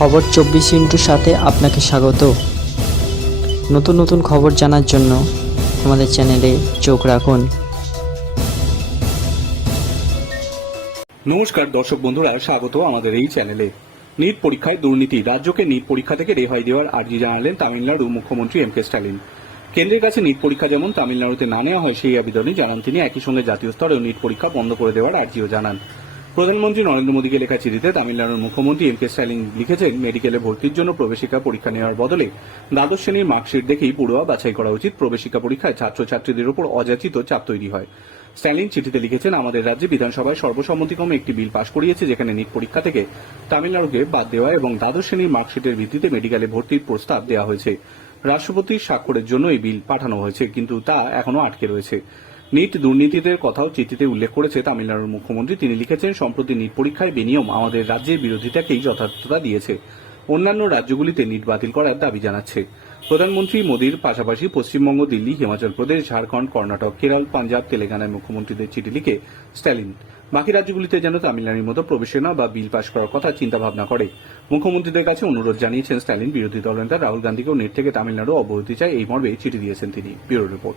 খবর 24 সাথে আপনাকে স্বাগত। নতুন নতুন খবর জানার জন্য আমাদের চ্যানেলে চোখ রাখুন। নমস্কার দর্শক বন্ধুরা, স্বাগত আমাদের এই চ্যানেলে। নিট পরীক্ষায় দুর্নীতি, রাজ্যকে নিট পরীক্ষা থেকে রেহাই দেওয়ার আর্জি জানালেন তামিলনাড়ু মুখ্যমন্ত্রী এম কে স্ট্যালিন। কেন্দ্রের কাছে নিট পরীক্ষা যেমন তামিলনাড়ুতে না নেওয়া হয় সেই আবেদনই জানান তিনি। একই সঙ্গে জাতীয় স্তরেও নিট পরীক্ষা বন্ধ করে দেওয়ার আর্জিও জানান। প্রধানমন্ত্রী নরেন্দ্র মোদীকে লেখা চিঠিতে তামিলনাড়ুর মুখ্যমন্ত্রী এম কে স্ট্যালিন লিখেছেন, মেডিকেলে ভর্তির জন্য প্রবেশিকা পরীক্ষা নেওয়ার বদলে দ্বাদশ শ্রেণীর মার্কশিট দেখেই পড়ুয়া বাছাই করা উচিত। প্রবেশিকা পরীক্ষায় ছাত্রছাত্রীদের উপর অযাচিত চাপ তৈরি হয়। স্ট্যালিন চিঠিতে লিখেছেন, আমাদের রাজ্যে বিধানসভায় সর্বসম্মতিক্রমে একটি বিল পাশ করিয়েছে যেখানে নিট পরীক্ষা থেকে তামিলনাড়ুকে বাদ দেওয়া এবং দ্বাদশ শ্রেণীর মার্কশিটের ভিত্তিতে মেডিকেলে ভর্তির প্রস্তাব দেওয়া হয়েছে। রাষ্ট্রপতির স্বাক্ষরের জন্য এই বিল পাঠানো হয়েছে, কিন্তু তা এখনো আটকে রয়েছে। নিট দুর্নীতির কথাও চিঠিতে উল্লেখ করেছে তামিলনাড়ুর মুখ্যমন্ত্রী। তিনি লিখেছেন, সম্প্রতি নিট পরীক্ষায় বেনিয়ম আমাদের রাজ্যের বিরোধিতাকেই যথার্থতা দিয়েছে। অন্যান্য রাজ্যগুলিতে নিট বাতিল করার দাবি জানাচ্ছে। প্রধানমন্ত্রী মোদীর পাশাপাশি পশ্চিমবঙ্গ, দিল্লি, হিমাচল প্রদেশ, ঝাড়খণ্ড, কর্ণাটক, কেরল, পাঞ্জাব, তেলেঙ্গানার মুখ্যমন্ত্রীদের চিঠি লিখে স্ট্যালিন বাকি রাজ্যগুলিতে যেন তামিলনাড়ুর মতো প্রবেশনা বা বিল পাশ করার কথা চিন্তা ভাবনা করে মুখ্যমন্ত্রীদের কাছে অনুরোধ জানিয়েছেন স্ট্যালিন। বিরোধী দলনেতা রাহুল গান্ধীকেও নিট থেকে তামিলনাড়ু অব্যাহতি চায় এই মর্মে চিঠি দিয়েছেন তিনি। Bureau report.